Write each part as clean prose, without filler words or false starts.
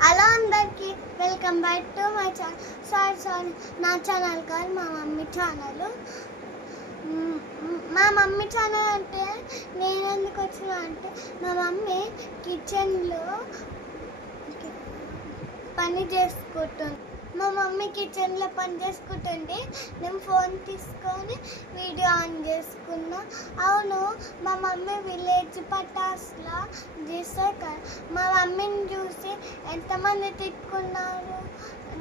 Hello అందరికి welcome back to my channel. Sorry నా channel కాదు, మా మమ్మీ ఛానల్. మా మమ్మీ ఛానల్ అంటే నేను ఎందుకు వచ్చినా అంటే మా మమ్మీ కిచెన్లో పని చేసుకుంటుంది. మా మమ్మీ కిచెన్లో పని చేసుకుంటుంటే నేను ఫోన్ తీసుకొని వీడియో ఆన్ చేసుకున్నా. అవును, మా మమ్మీ విలేజ్ పటాస్లా చేస్తారు కదా. మా మమ్మీని చూసి ఎంతమంది తిట్టుకున్నారు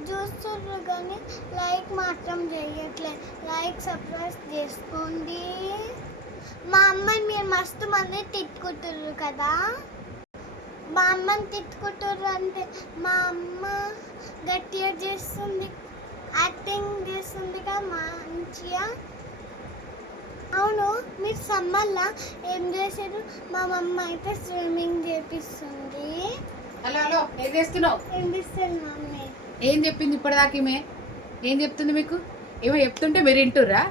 చూస్తున్నారు, కానీ లైక్ మాత్రం చేయట్లేదు. లైక్ సబ్స్క్రైబ్ చేసుకోండి. మా అమ్మని మీరు మస్తు మంది తిట్టుకుంటున్నారు కదా. మా అమ్మని తిట్టుకుంటారు అంటే మా అమ్మ గట్టిగా చేస్తుంది, యాక్టింగ్ చేస్తుంది కదా మంచిగా. అవును, మీరు సమ్మర్లో ఏం చేశారు? మా మమ్మ అయితే స్విమ్మింగ్ చేపిస్తుంది. హలో హలో, ఏం చేస్తున్నావు? ఏం చేస్తుంది మమ్మీ? ఏం చెప్పింది ఇప్పటిదాకా? ఏం చెప్తుంది మీకు? ఏమో చెప్తుంటే మీరు వింటుర్రా?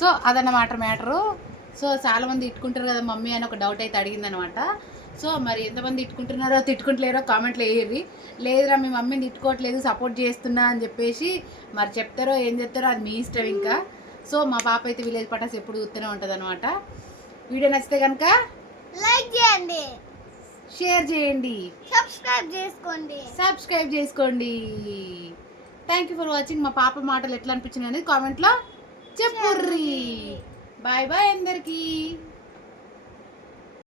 సో అదన్నమాట మ్యాటరు. సో చాలామంది తిట్టుకుంటారు కదా మమ్మీ అని ఒక డౌట్ అయితే అడిగిందనమాట. సో మరి ఎంతమంది తిట్టుకుంటున్నారో తిట్టుకుంటలేరో కామెంట్లో వేయర్రి. లేదురా మీ మమ్మీని తిట్టుకోవట్లేదు, సపోర్ట్ చేస్తున్నా అని చెప్పేసి మరి చెప్తారో ఏం చెప్తారో అది మీ ఇష్టం ఇంకా. సో మా పాప అయితే విలేజ్ పటాస్ ఎప్పుడు చూస్తూనే ఉంటుంది అనమాట. వీడియో నచ్చితే కనుక లైక్ చేయండి, షేర్ చేయండి, సబ్స్క్రైబ్ చేసుకోండి. Thank you for watching. మా పాప మాటలు ఎట్లా అనిపించినాయి అనేది కామెంట్లో చెప్పుర్రి. బాయ్ బాయ్ అందరికీ.